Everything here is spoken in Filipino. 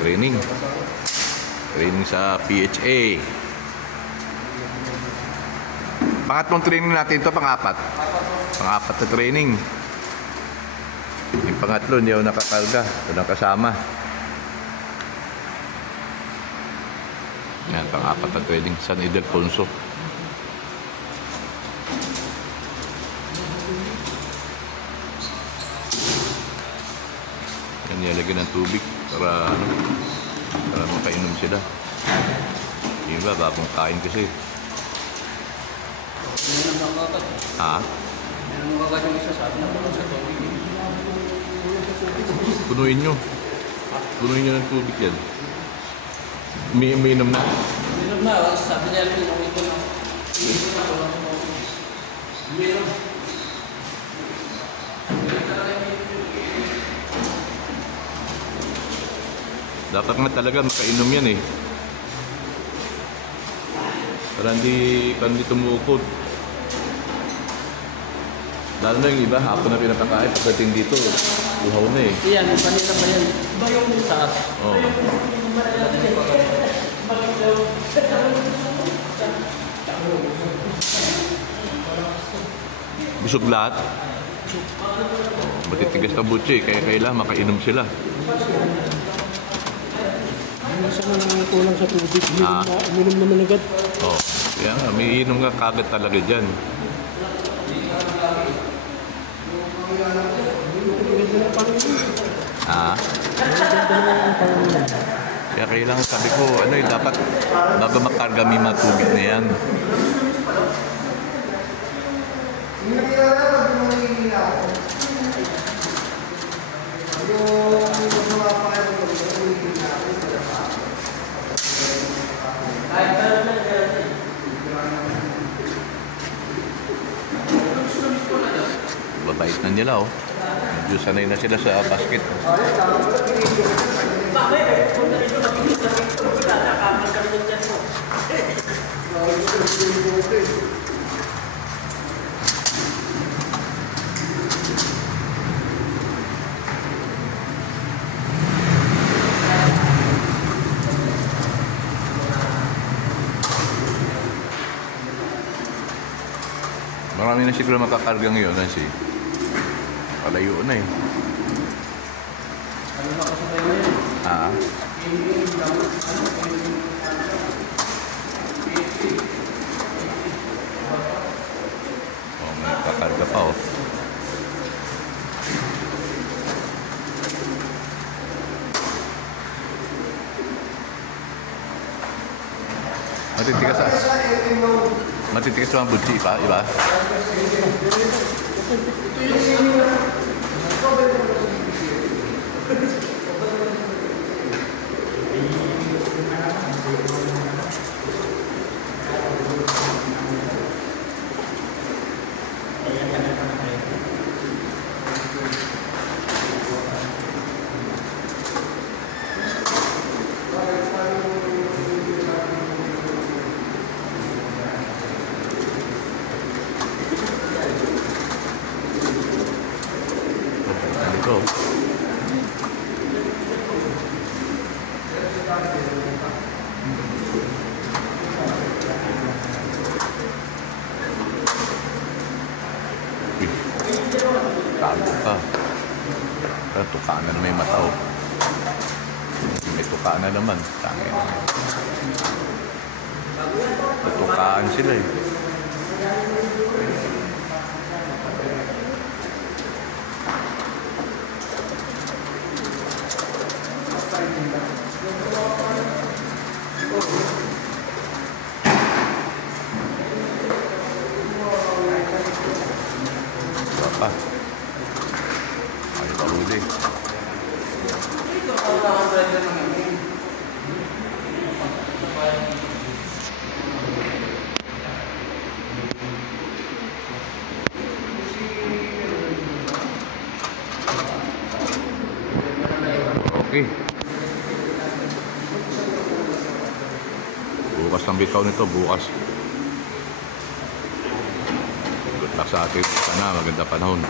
Training sa PHA. Pangatlong training natin ito, pang-apat na training. Yung pangatlo hindi ako nakakarga, walang kasama. Yan, pang-apat na training, San Ildefonso. Yan, nilagyan ng tubig para makainom sila. Yung iba, bagong kain kasi. Ha? Punuin nyo ng tubig yan. Umiinom na. Umiinom na, sabi niya rin yung ito na. Umiinom. Dapat nga talaga makainom yan eh. Para hindi tumukod. Lalo na yung iba, hapon na pinapakain. Pagdating dito, uhaw na eh. Iyan, kanina pa yan. Iba yung taas. Oo. Busog lahat. Matitigas na butsi, kaya kailangan makainom sila. Minsan na kulang sa tubig, uminom naman agad. Oo. Kaya nga, may inom nga kagad talaga dyan. Kaya kailangan, sabi ko, dapat bago makarga may mga tubig na yan. Babait na nila oh. Medyo sanay na sila sa basket. Marami na siguro makakarga ngayon kasi palayo na eh. Ano na kasi tayo ngayon? Ha? Oh, may kakarga pa oh. Matitigas ang butsi pa, iba? Go. Tago ka. Tukaan na naman yung mata oh. May tukaan na naman. Tukaan sila eh. Apa? Ada paludi. Okay. Bukas ng bitaw nito, bukas. Good luck sa atin. Sana maganda panahon.